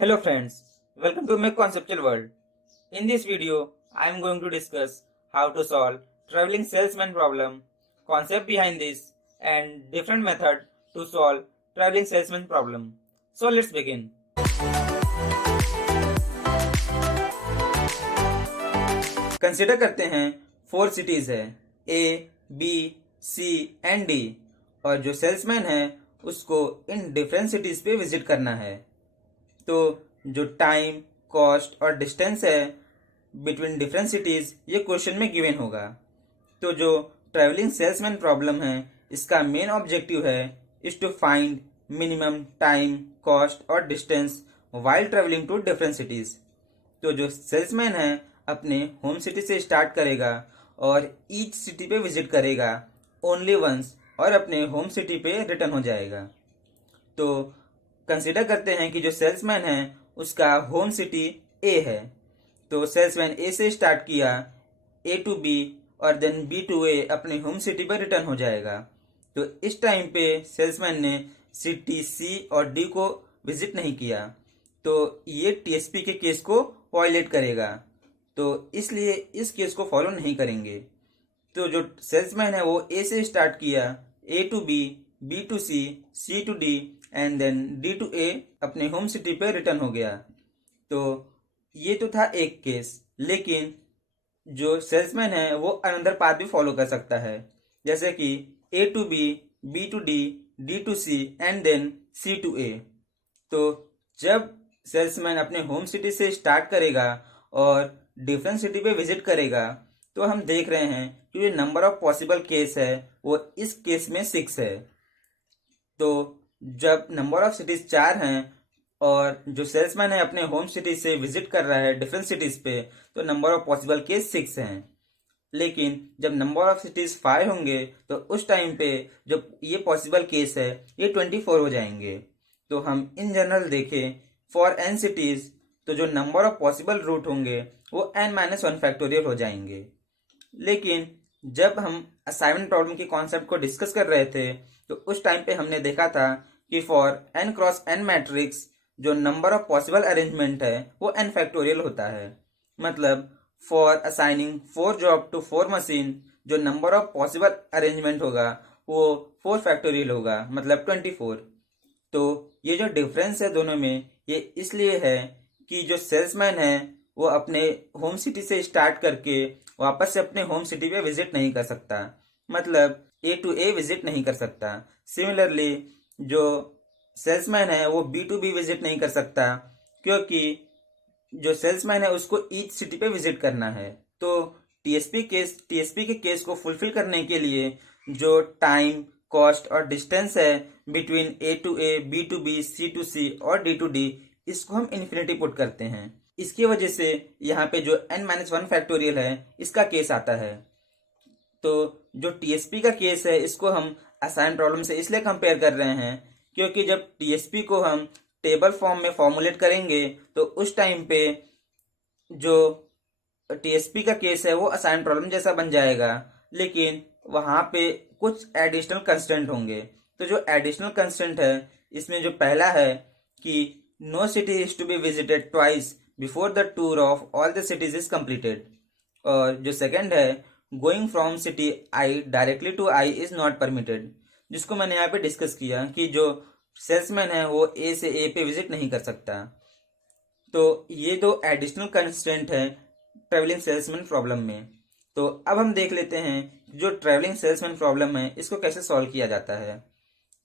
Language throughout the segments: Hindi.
Hello friends, welcome to my conceptual world. In this video, I am going to discuss how to solve traveling salesman problem, concept behind this, and different method to solve traveling salesman problem. So let's begin. Consider करते हैं 4 सिटीज है A, B, C and D और जो सेल्समैन है उसको इन डिफरेंट सिटीज पे विजिट करना है। तो जो टाइम, कॉस्ट और डिस्टेंस है बिटवीन डिफरेंट सिटीज ये क्वेश्चन में गिवन होगा। तो जो ट्रैवलिंग सेल्समैन प्रॉब्लम है इसका मेन ऑब्जेक्टिव है is to find minimum time, cost और distance while travelling to different cities. तो जो सेल्समैन है अपने होम सिटी से स्टार्ट करेगा और ईच सिटी पे विजिट करेगा ओनली वंस और अपने होम सिटी पे रिटर्न हो जाएगा। तो कंसीडर करते हैं कि जो सेल्समैन है उसका होम सिटी ए है। तो सेल्समैन ए से स्टार्ट किया ए टू बी और देन बी टू ए अपने होम सिटी पर रिटर्न हो जाएगा। तो इस टाइम पे सेल्समैन ने सिटी सी और डी को विजिट नहीं किया तो ये टीएसपी के केस को वायलेट करेगा। तो इसलिए इस केस को फॉलो नहीं करेंगे। तो जो सेल्समैन है वो ए से स्टार्ट किया A to B, B to C, C to D and then D to A अपने होम सिटी पे रिटर्न हो गया। तो ये तो था एक केस, लेकिन जो सेल्समैन है वो अनदर पाथ भी फॉलो कर सकता है, जैसे कि A to B, B to D, D to C and then C to A. तो जब सेल्समैन अपने होम सिटी से स्टार्ट करेगा और डिफरेंट सिटी पे विजिट करेगा तो हम देख रहे हैं कि जो नंबर ऑफ पॉसिबल केस है वो इस केस में 6 है। तो जब नंबर ऑफ सिटीज 4 हैं और जो सेल्समैन है अपने होम सिटी से विजिट कर रहा है डिफरेंट सिटीज पे तो नंबर ऑफ पॉसिबल केस 6 हैं। लेकिन जब नंबर ऑफ सिटीज 5 होंगे तो उस टाइम पे जो ये पॉसिबल केस है ये 24 हो जाएंगे। तो हम इन जनरल देखें फॉर n सिटीज तो जो नंबर ऑफ पॉसिबल रूट होंगे वो n-1 फैक्टोरियल हो जाएंगे। लेकिन जब हम असाइनमेंट प्रॉब्लम की कॉन्सेप्ट को डिस्कस कर रहे थे तो उस टाइम पे हमने देखा था कि for n cross n matrix जो नंबर ऑफ पॉसिबल अरेंजमेंट है वो n फैक्टोरियल होता है। मतलब for assigning 4 job to 4 machine जो नंबर ऑफ पॉसिबल अरेंजमेंट होगा वो 4 फैक्टोरियल होगा, मतलब 24। तो ये जो डिफरेंस है दोनों में ये इसलिए है कि जो सेल्समैन है वो अपने होम सिटी से स्टार्ट करके वापस से अपने होम सिटी पे विजिट नहीं कर सकता, मतलब ए टू ए विजिट नहीं कर सकता। सिमिलरली जो सेल्समैन है वो बी टू बी विजिट नहीं कर सकता क्योंकि जो सेल्समैन है उसको ईच सिटी पे विजिट करना है। तो टीएसपी के केस को फुलफिल करने के लिए जो टाइम, कॉस्ट और डिस्टेंस है between A to A, B to B, C to C और डी टू डी इसको हम इन्फिनिटी पुट करते हैं। इसकी वजह से यहाँ पे जो n-1 फैक्टोरियल है इसका केस आता है। तो जो टीएसपी का केस है इसको हम असाइन प्रॉब्लम से इसलिए कंपेयर कर रहे हैं क्योंकि जब टीएसपी को हम टेबल फॉर्म में फॉर्मुलेट करेंगे तो उस टाइम पे जो टीएसपी का केस है वो असाइन प्रॉब्लम जैसा बन जाएगा, लेकिन वहाँ पे कुछ एडिशनल कंस्टेंट होंगे। तो जो एडिशनल कंस्टेंट है इसमें जो पहला है कि no city is to be visited twice before the tour of all the cities is completed, और जो सेकंड है going from city I directly to I is not permitted, जिसको मैंने यहाँ पे डिस्कस किया कि जो सेल्समैन है वो ए से ए पे विजिट नहीं कर सकता। तो ये दो एडिशनल कंस्टेंट है ट्रेवलिंग सेल्समैन प्रॉब्लम में। तो अब हम देख लेते हैं जो ट्रेवलिंग सेल्समैन प्रॉब्लम है इसको कैसे सॉल्व किया जाता है।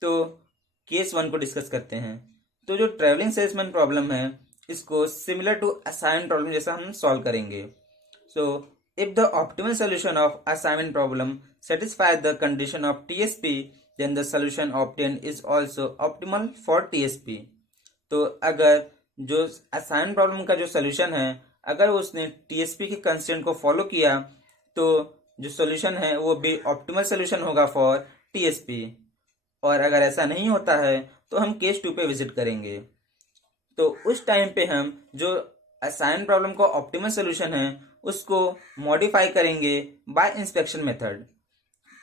तो केस 1 को डिस्कस करते हैं। तो जो ट्रेवलिंग सेल्समैन प्रॉब्लम है इसको सिमिलर टू असाइनमेंट प्रॉब्लम जैसा हम सॉल्व करेंगे। So if the optimal solution of assignment problem satisfy the condition of TSP then the solution obtain is also optimal for TSP. तो अगर जो असाइनमेंट प्रॉब्लम का जो सोल्यूशन है अगर उसने टीएसपी के कंस्ट्रेंट को फॉलो किया तो जो सोल्यूशन है वो भी ऑप्टिमल सोल्यूशन होगा फॉर टीएसपी। और अगर ऐसा नहीं होता है तो हम केस 2 पे विजिट करेंगे। तो उस टाइम पे हम जो असाइन प्रॉब्लम का ऑप्टिमल सोल्यूशन है उसको मॉडिफाई करेंगे बाय इंस्पेक्शन मेथड।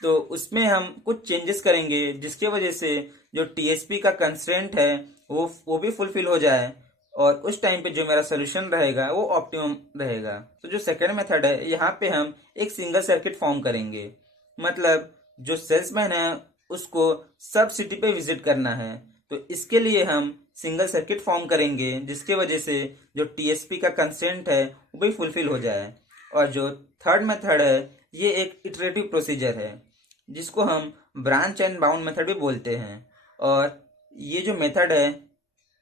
तो उसमें हम कुछ चेंजेस करेंगे जिसकी वजह से जो टीएसपी का कंस्ट्रेंट है वो भी फुलफिल हो जाए और उस टाइम पे जो मेरा सोल्यूशन रहेगा वो ऑप्टिमम रहेगा। तो जो सेकंड मेथड है, यहाँ पे हम एक सिंगल सर्किट फॉर्म करेंगे। मतलब जो सेल्समैन है उसको सब सिटी पे विजिट करना है, तो इसके लिए हम सिंगल सर्किट फॉर्म करेंगे, जिसके वजह से जो टीएसपी का कंसेंट है वो भी फुलफिल हो जाए। और जो थर्ड मेथड है, ये एक इटरेटिव प्रोसीजर है, जिसको हम ब्रांच एंड बाउंड मेथड भी बोलते हैं। और ये जो मेथड है,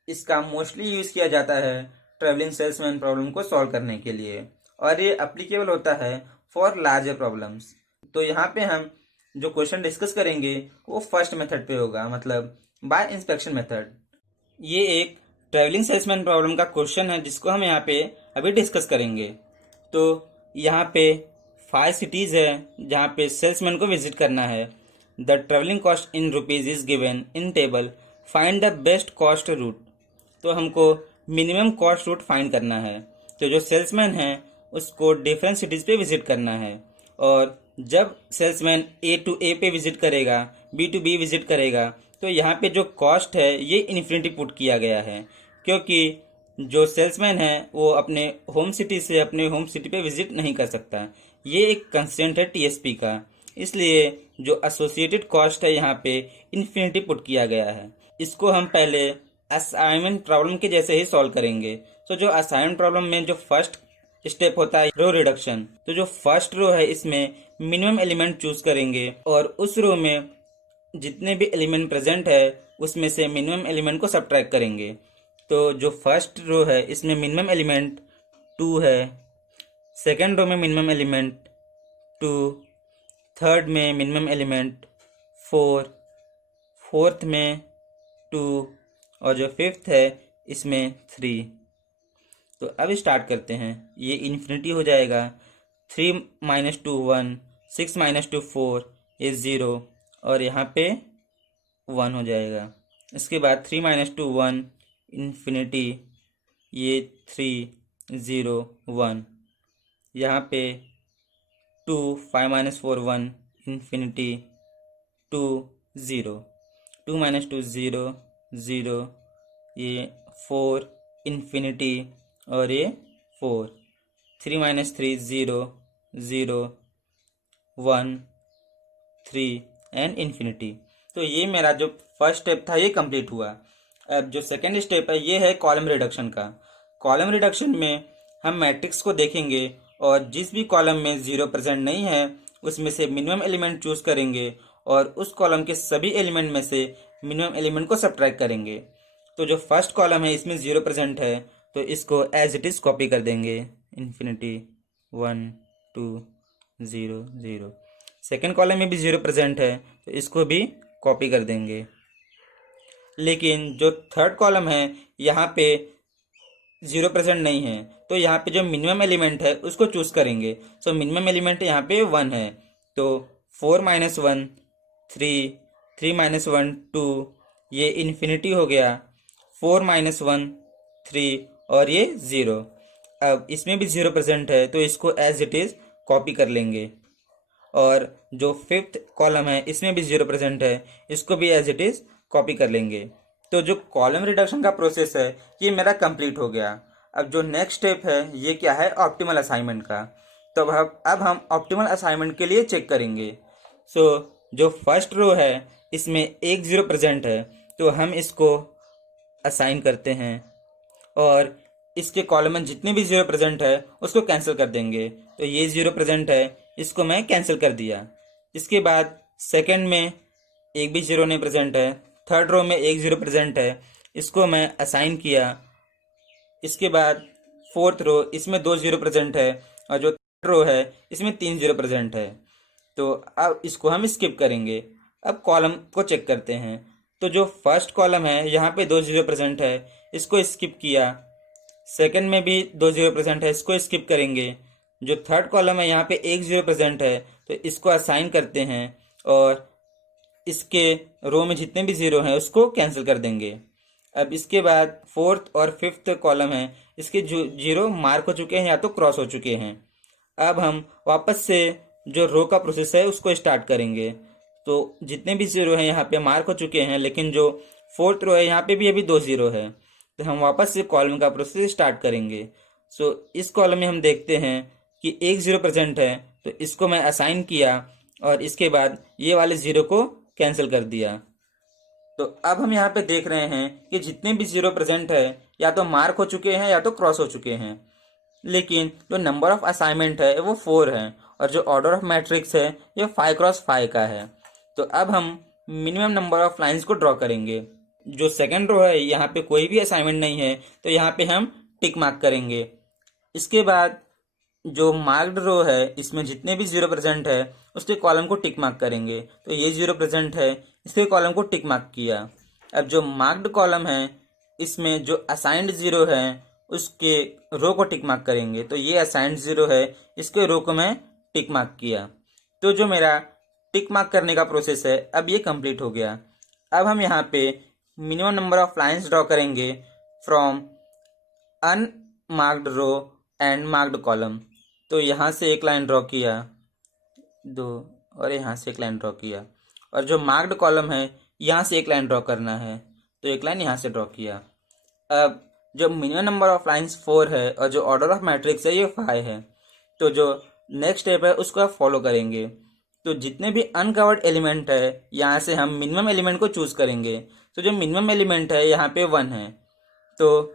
इसका मोस्टली यूज किया जाता है ट्रेवलिंग सेल्समैन प्रॉब्लम को सॉल्व करने के लिए, और ये अप्लीकेबल होता है फॉर लार्जर प्रॉब्लम्स। तो यहाँ पे हम जो क्वेश्चन डिस्कस करेंगे वो फर्स्ट मेथड पे होगा, मतलब बाय इंस्पेक्शन मेथड। ये एक ट्रेवलिंग सेल्समैन प्रॉब्लम का क्वेश्चन है, जिसको हम यहाँ पे अभी डिस्कस करेंगे। तो यहाँ पे 5 सिटीज है जहाँ पे सेल्समैन को विजिट करना है। The travelling cost in rupees is given in table, find the best cost route. तो हमको मिनिमम कॉस्ट रूट फाइंड करना है। तो जो सेल्समैन है उसको डिफरेंट सिटीज पे विजिट करना है, और जब सेल्समैन ए टू ए पे विजिट करेगा, बी टू बी विजिट करेगा, तो यहाँ पे जो कॉस्ट है ये इन्फिनिटी पुट किया गया है, क्योंकि जो सेल्समैन है वो अपने होम सिटी से अपने होम सिटी पे विजिट नहीं कर सकता। ये एक कंस्ट्रेंट है टीएसपी का, इसलिए जो एसोसिएटेड कॉस्ट है यहाँ पे इन्फिनिटी पुट किया गया है। इसको हम पहले असाइनमेंट प्रॉब्लम के जैसे ही सॉल्व करेंगे। तो जो असाइनमेंट प्रॉब्लम में जो फर्स्ट स्टेप होता है रो रिडक्शन, तो जो फर्स्ट रो है इसमें मिनिमम एलिमेंट चूज करेंगे, और उस रो में जितने भी एलिमेंट प्रेजेंट है उसमें से मिनिमम एलिमेंट को सब्ट्रैक्ट करेंगे। तो जो फर्स्ट रो है इसमें मिनिमम एलिमेंट 2 है, सेकेंड रो में मिनिमम एलिमेंट 2, थर्ड में मिनिमम एलिमेंट 4, फोर्थ में 2, और जो फिफ्थ है इसमें 3। तो अब स्टार्ट करते हैं। ये इन्फिनिटी हो जाएगा। 3 - 2 1, 6 - 2 4 ये 0, और यहाँ पे 1 हो जाएगा। इसके बाद 3 - 2 1 इन्फिनिटी, ये 3 0 1, यहाँ पे 2 5 - 4 1 इन्फिनिटी 2 0, 2 - 2 0 0, ये 4 इन्फिनिटी, और ये 4, 3 - 3 0 0 1 3 एंड इन्फिनिटी। तो ये मेरा जो फर्स्ट स्टेप था ये कंप्लीट हुआ। अब जो सेकेंड स्टेप है ये है कॉलम रिडक्शन का। कॉलम रिडक्शन में हम मैट्रिक्स को देखेंगे, और जिस भी कॉलम में 0 प्रेजेंट नहीं है उसमें से मिनिमम एलिमेंट चूज करेंगे, और उस कॉलम के सभी एलिमेंट में से मिनिमम एलिमेंट को सब्ट्रैक्ट करेंगे। तो जो फर्स्ट कॉलम है इसमें 0 प्रेजेंट है, तो इसको एज इट इज कॉपी कर देंगे, इन्फिनिटी 1 2 0 0। सेकेंड कॉलम में भी 0 प्रेजेंट है, तो इसको भी कॉपी कर देंगे। लेकिन जो थर्ड कॉलम है यहाँ पे 0 प्रेजेंट नहीं है, तो यहाँ पे जो मिनिमम एलिमेंट है उसको चूज करेंगे। सो मिनिमम एलिमेंट यहाँ पे 1 है, तो 4 - 1 3, 3 - 1 2, ये इन्फिनिटी हो गया, 4 - 1 3, और ये 0। अब इसमें भी 0 प्रेजेंट है, तो इसको एज इट इज कॉपी कर लेंगे। और जो फिफ्थ कॉलम है इसमें भी 0 प्रेजेंट है, इसको भी एज इट इज कॉपी कर लेंगे। तो जो कॉलम रिडक्शन का प्रोसेस है ये मेरा कंप्लीट हो गया। अब जो नेक्स्ट स्टेप है ये क्या है, ऑप्टिमल असाइनमेंट का। तो अब हम ऑप्टिमल असाइनमेंट के लिए चेक करेंगे। सो जो फर्स्ट रो है इसमें एक 0 प्रेजेंट है, तो हम इसको असाइन करते हैं, और इसके कॉलम में जितने भी 0 प्रेजेंट है उसको कैंसिल कर देंगे। तो ये 0 प्रेजेंट है, इसको मैं कैंसिल कर दिया। इसके बाद सेकंड में एक भी 0 नहीं प्रेजेंट है, थर्ड रो में एक 0 प्रेजेंट है, इसको मैं असाइन किया। इसके बाद फोर्थ रो इसमें 2 0 प्रेजेंट है, और जो थर्ड रो है इसमें 3 0 प्रेजेंट है। तो अब इसको हम स्किप करेंगे। अब कॉलम को चेक करते हैं। तो जो फर्स्ट कॉलम है यहाँ पे 2 0 प्रेजेंट है, इसको स्किप किया। सेकंड में भी 2 0 प्रेजेंट है, इसको स्किप करेंगे। जो थर्ड कॉलम है यहाँ पे 1 0 प्रेजेंट है, तो इसको असाइन करते हैं, और इसके रो में जितने भी 0 हैं उसको कैंसिल कर देंगे। अब इसके बाद फोर्थ और फिफ्थ कॉलम है, इसके जो 0 मार्क हो चुके हैं या तो क्रॉस हो चुके हैं। अब हम वापस से जो रो का प्रोसेस है उसको स्टार्ट करेंगे। तो जितने भी 0 हैं यहाँ पे मार्क हो चुके हैं, लेकिन जो फोर्थ रो है यहाँ पे भी अभी 2 0 है, तो हम वापस से कॉलम का प्रोसेस स्टार्ट करेंगे। सो इस कॉलम में हम देखते हैं कि एक जीरो प्रेजेंट है, तो इसको मैं असाइन किया और इसके बाद ये वाले जीरो को कैंसिल कर दिया। तो अब हम यहाँ पे देख रहे हैं कि जितने भी जीरो प्रेजेंट है या तो मार्क हो चुके हैं या तो क्रॉस हो चुके हैं, लेकिन जो नंबर ऑफ असाइनमेंट है वो 4 है और जो ऑर्डर ऑफ मैट्रिक्स है ये 5x5 का है। तो अब हम मिनिमम नंबर ऑफ लाइंस को ड्रॉ करेंगे। जो सेकंड रो है यहाँ पे कोई भी असाइनमेंट नहीं है, तो यहाँ पे हम टिक मार्क करेंगे। इसके बाद जो मार्क्ड रो है इसमें जितने भी जीरो प्रेजेंट है उसके कॉलम को टिक मार्क करेंगे। तो ये जीरो प्रेजेंट है, इसके कॉलम को टिक मार्क किया। अब जो मार्क्ड कॉलम है इसमें जो असाइंड जीरो है उसके रो को टिक मार्क करेंगे। तो ये असाइंड जीरो है, इसके रो को मैं टिक मार्क किया। तो जो मेरा टिक मार्क करने का प्रोसेस है अब ये कंप्लीट हो गया। अब हम यहाँ पे minimum number of lines draw करेंगे from unmarked row and marked column. तो यहाँ से एक लाइन ड्रॉ किया, 2, और यहाँ से एक लाइन ड्रॉ किया, और जो मार्क्ड कॉलम है यहाँ से एक लाइन ड्रॉ करना है, तो एक लाइन यहाँ से ड्रॉ किया। अब जो मिनिमम नंबर ऑफ लाइंस 4 है और जो ऑर्डर ऑफ मैट्रिक्स है ये 5 है, तो जो नेक्स्ट स्टेप है उसको आप फॉलो करेंगे। तो जितने भी अनकवर्ड एलिमेंट है यहाँ से हम मिनिमम एलिमेंट को चूज करेंगे। तो जो मिनिमम एलिमेंट है यहाँ पे 1 है, तो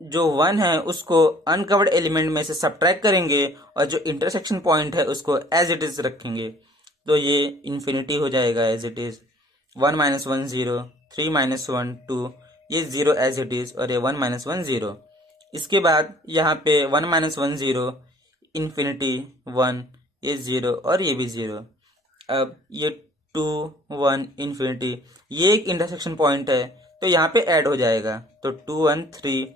जो 1 है उसको अनकवर्ड एलिमेंट में से सब्ट्रैक्ट करेंगे और जो इंटरसेक्शन पॉइंट है उसको एज इट इज रखेंगे। तो ये इन्फिनिटी हो जाएगा एज इट इज। 1 - 1 0, 3 - 1 2, ये 0 एज इट इज, और ये 1 - 1 0। इसके बाद यहाँ पे 1 - 1 0, इन्फिनिटी 1, ये 0 और ये भी 0। अब ये 2 1 इन्फिनिटी, ये एक इंटरसेक्शन पॉइंट है तो यहाँ पे ऐड हो जाएगा। तो 2 1 3,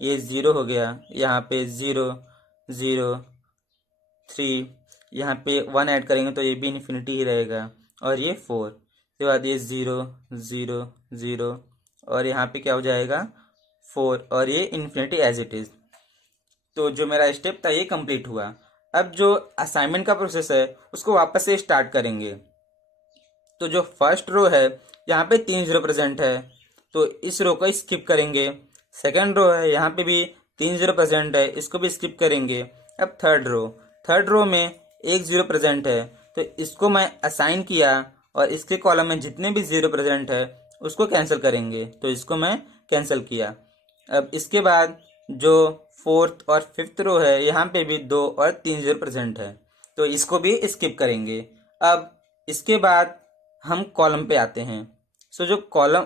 ये 0 हो गया, यहाँ पे 0 0 3, यहाँ पे 1 ऐड करेंगे तो ये भी इन्फिनिटी ही रहेगा, और ये 4। उसके बाद ये 0 0 0, और यहाँ पे क्या हो जाएगा 4, और ये इन्फिनिटी एज इट इज। तो जो मेरा स्टेप था ये कंप्लीट हुआ। अब जो असाइनमेंट का प्रोसेस है उसको वापस से स्टार्ट करेंगे। तो जो फर्स्ट रो है यहाँ पे 3 जीरो प्रेजेंट है, तो इस रो को स्किप करेंगे। सेकंड रो है यहाँ पे भी 3 जीरो प्रेजेंट है, इसको भी स्किप करेंगे। अब थर्ड रो में 1 जीरो प्रेजेंट है, तो इसको मैं असाइन किया और इसके कॉलम में जितने भी जीरो प्रेजेंट है उसको कैंसिल करेंगे, तो इसको मैं कैंसिल किया। अब इसके बाद जो फोर्थ और फिफ्थ रो है यहाँ पे भी 2 और 3 जीरो प्रेजेंट है, तो इसको भी स्किप करेंगे। अब इसके बाद हम कॉलम पे आते हैं। सो जो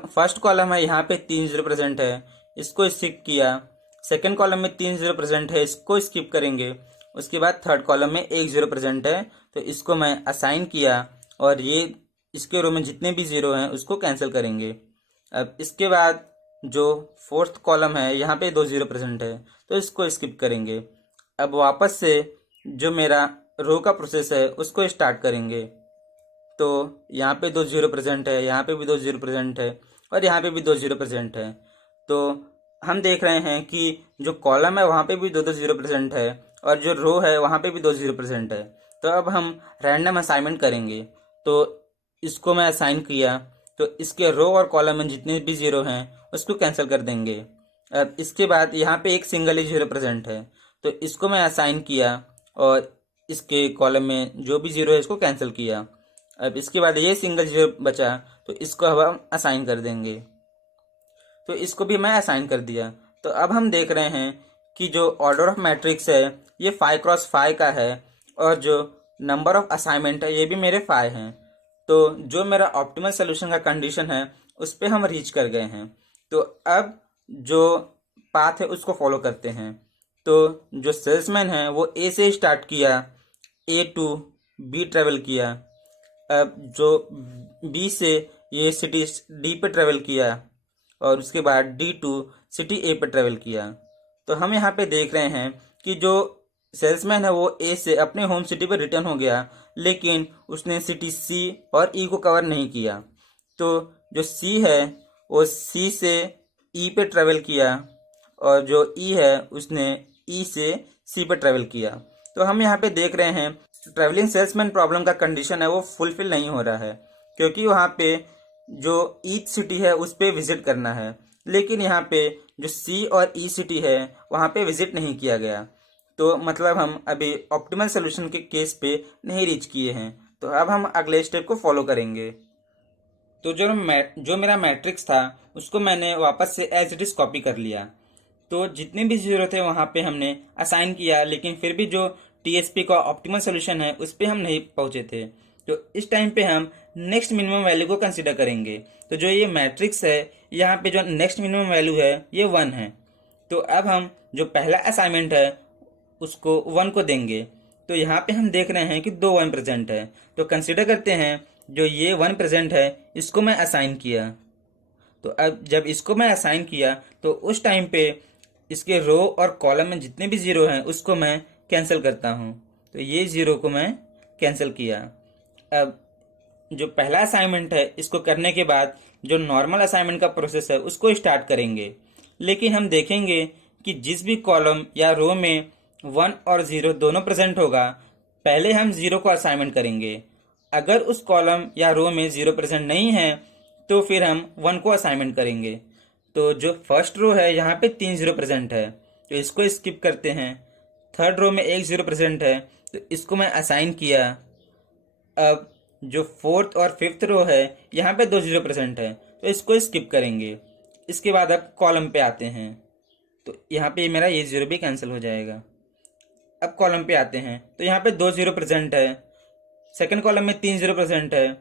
फर्स्ट कॉलम है यहाँ पे 3 जीरो प्रेजेंट है, इसको स्किप किया। सेकंड कॉलम में 3 जीरो प्रेजेंट है, इसको स्किप करेंगे। उसके बाद थर्ड कॉलम में 1 जीरो प्रेजेंट है, तो इसको मैं असाइन किया और ये इसके रो में जितने भी जीरो हैं उसको कैंसिल करेंगे। अब इसके बाद जो फोर्थ कॉलम है यहाँ पे 2 जीरो प्रेजेंट है, तो इसको स्किप करेंगे। अब वापस से जो मेरा रो का प्रोसेस है उसको स्टार्ट करेंगे। तो यहाँ पे 2 जीरो प्रेजेंट है, यहाँ पे भी 2 जीरो प्रेजेंट है, और यहाँ पे भी 2 जीरो प्रेजेंट है। तो हम देख रहे हैं कि जो कॉलम है वहाँ पे भी 2 जीरो प्रेजेंट है, और जो रो है वहाँ पे भी 2 जीरो प्रेजेंट है। तो अब हम रैंडम असाइनमेंट करेंगे। तो इसको मैं असाइन किया, तो इसके रो और कॉलम में जितने भी जीरो हैं उसको कैंसिल कर देंगे। अब इसके बाद यहाँ पे एक सिंगल ही जीरो प्रेजेंट है, तो इसको मैं असाइन किया और इसके कॉलम में जो भी जीरो है इसको कैंसिल किया। अब इसके बाद ये सिंगल जीरो बचा, तो इसको अब हम असाइन कर देंगे। तो इसको भी मैं असाइन कर दिया। तो अब हम देख रहे हैं कि जो ऑर्डर ऑफ मैट्रिक्स है ये 5x5 का है, और जो नंबर ऑफ असाइनमेंट है ये भी मेरे 5 हैं। तो जो मेरा ऑप्टिमल सोल्यूशन का कंडीशन है उस पर हम रीच कर गए हैं। तो अब जो पाथ है उसको फॉलो करते हैं। तो जो सेल्समैन है वो ए से स्टार्ट किया, ए टू बी ट्रेवल किया। अब जो बी से ये सिटी डी पे ट्रेवल किया, और उसके बाद डी टू सिटी ए पे ट्रेवल किया। तो हम यहाँ पे देख रहे हैं कि जो सेल्समैन है वो ए से अपने होम सिटी पे रिटर्न हो गया, लेकिन उसने सिटी सी और ई को कवर नहीं किया। तो जो सी है वो सी से ई पे ट्रेवल किया, और जो ई है उसने ई से सी पे ट्रेवल किया। तो हम यहाँ पे देख रहे हैं ट्रैवलिंग सेल्समैन प्रॉब्लम का कंडीशन है वो फुलफिल नहीं हो रहा है, क्योंकि वहाँ पे जो ईच सिटी है उस पर विजिट करना है, लेकिन यहाँ पे जो सी और ई सिटी है वहाँ पे विजिट नहीं किया गया, तो मतलब हम अभी ऑप्टिमल सोल्यूशन के केस पे नहीं रीच किए हैं। तो अब हम अगले स्टेप को फॉलो करेंगे। तो जो मेरा मैट्रिक्स था उसको मैंने वापस से एज इट इज कॉपी कर लिया। तो जितने भी जीरो थे वहाँ पे हमने असाइन किया, लेकिन फिर भी जो टीएसपी का ऑप्टिमल सोल्यूशन है उस पर हम नहीं पहुंचे थे। तो इस टाइम पे हम नेक्स्ट मिनिमम वैल्यू को कंसिडर करेंगे। तो जो ये मैट्रिक्स है यहाँ पे जो नेक्स्ट मिनिमम वैल्यू है ये 1 है। तो अब हम जो पहला असाइनमेंट है उसको 1 को देंगे। तो यहाँ पे हम देख रहे हैं कि 2 1 प्रेजेंट है। तो कंसिडर करते हैं जो ये 1 प्रेजेंट है इसको मैं असाइन किया। तो अब जब इसको मैं असाइन किया तो उस टाइम पे इसके रो और कॉलम में जितने भी जीरो हैं उसको मैं कैंसिल करता हूँ। तो ये जीरो को मैं कैंसिल किया। अब जो पहला असाइनमेंट है इसको करने के बाद जो नॉर्मल असाइनमेंट का प्रोसेस है उसको स्टार्ट करेंगे। लेकिन हम देखेंगे कि जिस भी कॉलम या रो में 1 और 0 दोनों प्रेजेंट होगा, पहले हम 0 को असाइनमेंट करेंगे। अगर उस कॉलम या रो में 0 प्रेजेंट नहीं है तो फिर हम 1 को असाइनमेंट करेंगे। तो जो फर्स्ट रो है यहाँ पे 3 0 प्रेजेंट है, तो इसको स्किप करते हैं। थर्ड रो में 1 0 प्रेजेंट है, तो इसको मैं असाइन किया। अब जो फोर्थ और फिफ्थ रो है यहाँ पे 2 0 प्रेजेंट है, तो इसको स्किप करेंगे। इसके बाद अब कॉलम पे आते हैं। तो यहाँ पे मेरा ये 0 भी कैंसिल हो जाएगा। अब कॉलम पे आते हैं तो यहाँ पे 2 0 प्रेजेंट है, सेकंड कॉलम में 3 0 प्रेजेंट है,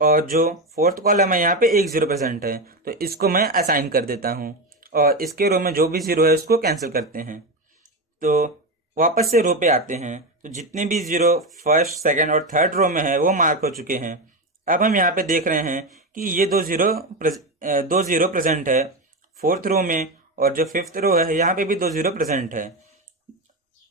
और जो फोर्थ कॉलम है यहाँ पे 1 0 प्रेजेंट है। तो इसको मैं असाइन कर देता हूँ और इसके रो में जो भी जीरो है उसको कैंसिल करते हैं। तो वापस से रो पे आते हैं। तो जितने भी जीरो फर्स्ट सेकंड और थर्ड रो में है वो मार्क हो चुके हैं। अब हम यहाँ पे देख रहे हैं कि ये 2 जीरो प्रेजेंट है फोर्थ रो में, और जो फिफ्थ रो है यहाँ पे भी 2 0 प्रेजेंट है।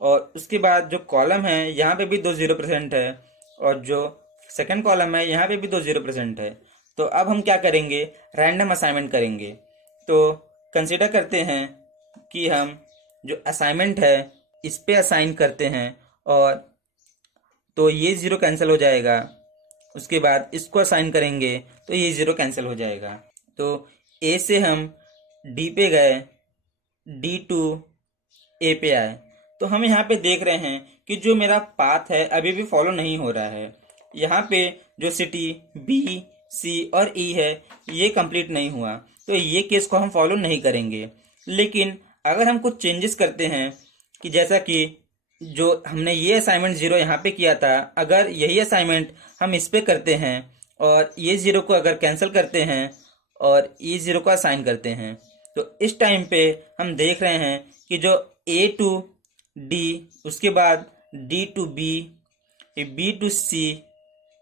और उसके बाद जो कॉलम है यहाँ पे भी 2 0 प्रेजेंट है, और जो सेकंड कॉलम है यहाँ पे भी 2 0 प्रेजेंट है। तो अब हम क्या करेंगे, रैंडम असाइनमेंट करेंगे। तो कंसिडर करते हैं कि हम जो असाइनमेंट है इस पे असाइन करते हैं, और तो ये 0 कैंसिल हो जाएगा। उसके बाद इसको असाइन करेंगे तो ये 0 कैंसिल हो जाएगा। तो ए से हम डी पे गए, डी टू ए पे आए। तो हम यहाँ पे देख रहे हैं कि जो मेरा पाथ है अभी भी फॉलो नहीं हो रहा है। यहाँ पे जो सिटी बी सी और ई है ये कंप्लीट नहीं हुआ, तो ये केस को हम फॉलो नहीं करेंगे। लेकिन अगर हम कुछ चेंजेस करते हैं कि जैसा कि जो हमने ये असाइनमेंट 0 यहाँ पे किया था, अगर यही असाइनमेंट हम इस पे करते हैं और ये 0 को अगर कैंसिल करते हैं और ये 0 को असाइन करते हैं, तो इस टाइम पे हम देख रहे हैं कि जो ए टू डी, उसके बाद D to B, B to C,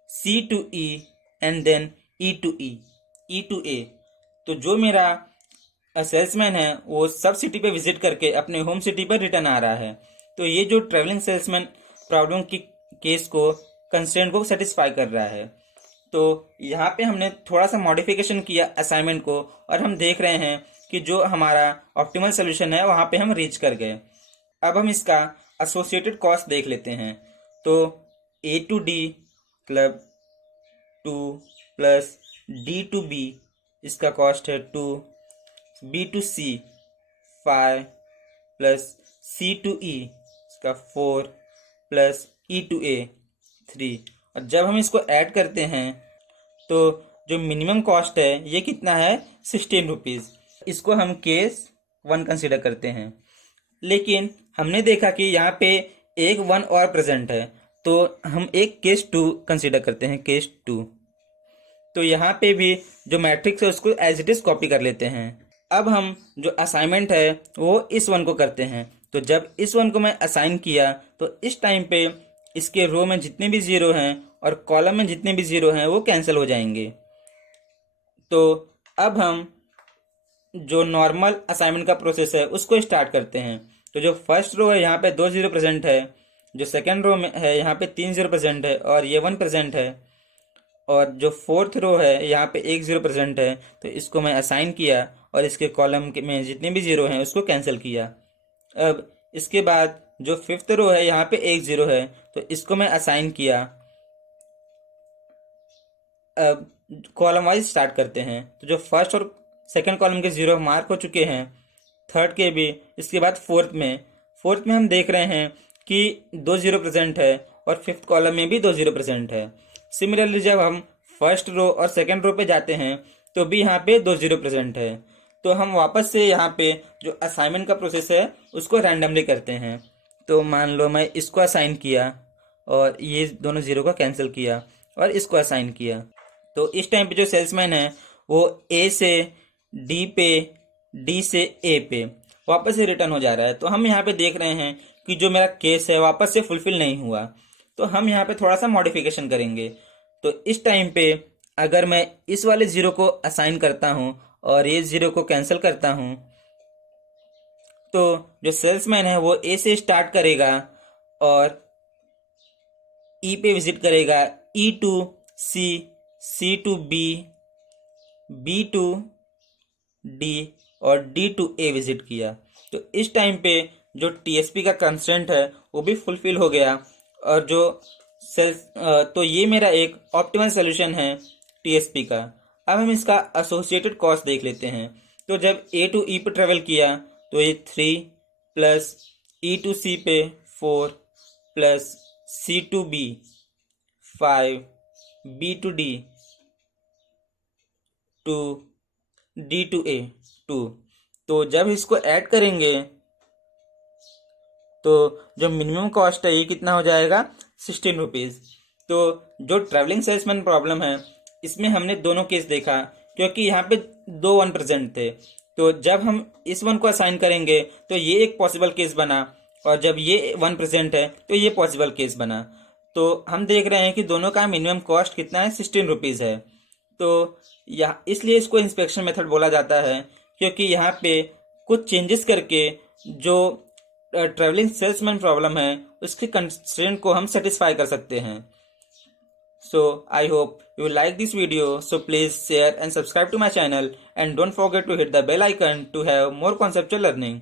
C to E and then E to E, E to A. तो जो मेरा सेल्समैन है वो सब सिटी पे विजिट करके अपने होम सिटी पर रिटर्न आ रहा है। तो ये जो ट्रेवलिंग सेल्समैन प्रॉब्लम की केस को कंस्ट्रेंट को सेटिस्फाई कर रहा है। तो यहाँ पे हमने थोड़ा सा मॉडिफिकेशन किया असाइनमेंट को, और हम देख रहे हैं कि जो हमारा ऑप्टिमल सोल्यूशन है वहाँ पे हम रीच कर गए। अब हम इसका एसोसिएटेड कॉस्ट देख लेते हैं। तो ए टू डी मतलब 2 प्लस डी टू बी, इसका कॉस्ट है 2, B to C 5 plus C to E, इसका 4 प्लस ई टू ए 3। और जब हम इसको ऐड करते हैं तो जो मिनिमम कॉस्ट है ये कितना है, 16 रुपीज़। इसको हम केस 1 कंसिडर करते हैं। लेकिन हमने देखा कि यहाँ पे एक 1 और प्रेजेंट है, तो हम एक केस 2 कंसिडर करते हैं, केस 2। तो यहाँ पे भी जो मैट्रिक्स है उसको एज इट इज कॉपी कर लेते हैं। अब हम जो असाइनमेंट है वो इस 1 को करते हैं। तो जब इस 1 को मैं असाइन किया तो इस टाइम पे इसके रो में जितने भी 0 हैं और कॉलम में जितने भी 0 हैं वो कैंसिल हो जाएंगे। तो अब हम जो नॉर्मल असाइनमेंट का प्रोसेस है उसको स्टार्ट करते हैं। तो जो फर्स्ट रो है यहाँ पे 2 0 प्रेजेंट है, जो सेकंड रो में है यहाँ पे 3 0 प्रेजेंट है और ये 1 प्रेजेंट है, और जो फोर्थ रो है यहाँ पे 1 0 प्रेजेंट है। तो इसको मैं असाइन किया और इसके कॉलम में जितने भी 0 हैं उसको कैंसिल किया। अब इसके बाद जो फिफ्थ रो है यहाँ पे 1 0 है, तो इसको मैं असाइन किया। अब कॉलम वाइज स्टार्ट करते हैं। तो जो फर्स्ट और सेकंड कॉलम के 0 मार्क हो चुके हैं, थर्ड के भी, इसके बाद फोर्थ में हम देख रहे हैं कि 2 जीरो प्रेजेंट है और फिफ्थ कॉलम में भी 2 जीरो प्रेजेंट है। सिमिलरली जब हम फर्स्ट रो और सेकंड रो पे जाते हैं तो भी यहाँ पे 2 जीरो प्रेजेंट है। तो हम वापस से यहाँ पे जो असाइनमेंट का प्रोसेस है उसको रैंडमली करते हैं। तो मान लो मैं इसको असाइन किया और ये दोनों जीरो का कैंसिल किया और इसको असाइन किया। तो इस टाइम पे जो सेल्समैन है वो ए से डी पे, डी से ए पे वापस से रिटर्न हो जा रहा है। तो हम यहाँ पे देख रहे हैं कि जो मेरा केस है वापस से फुलफिल नहीं हुआ। तो हम यहाँ पे थोड़ा सा मॉडिफिकेशन करेंगे। तो इस टाइम पे अगर मैं इस वाले जीरो को असाइन करता हूँ और ये जीरो को कैंसिल करता हूँ तो जो सेल्समैन है वो ए से स्टार्ट करेगा और ई पे विजिट करेगा, E to C, C to B, B to D और डी टू ए विजिट किया। तो इस टाइम पे जो टीएसपी का कंस्ट्रेंट है वो भी फुलफिल हो गया और जो तो ये मेरा एक ऑप्टिमल सोल्यूशन है टीएसपी का। अब हम इसका एसोसिएटेड कॉस्ट देख लेते हैं। तो जब ए टू ई पे ट्रेवल किया तो ये 3 प्लस ई टू सी पे 4 plus C to B 5, B to D 2, D to A 2। तो जब इसको ऐड करेंगे तो जो मिनिमम कॉस्ट है ये कितना हो जाएगा, 16 रुपीज़। तो जो ट्रैवलिंग सेल्समैन प्रॉब्लम है इसमें हमने दोनों केस देखा क्योंकि यहाँ पे 2 1 प्रेजेंट थे। तो जब हम इस वन को असाइन करेंगे तो ये एक पॉसिबल केस बना और जब ये 1 प्रेजेंट है तो ये पॉसिबल केस बना। तो हम देख रहे हैं कि दोनों का मिनिमम कॉस्ट कितना है, 16 रुपीज़ है। तो यहाँ इसलिए इसको इंस्पेक्शन मेथड बोला जाता है क्योंकि यहाँ पे कुछ चेंजेस करके जो ट्रैवलिंग सेल्समैन प्रॉब्लम है उसके कंस्ट्रेंट को हम सेटिस्फाई कर सकते हैं। So I hope you will like this video, so please share and subscribe to my channel and don't forget to hit the bell icon to have more conceptual learning.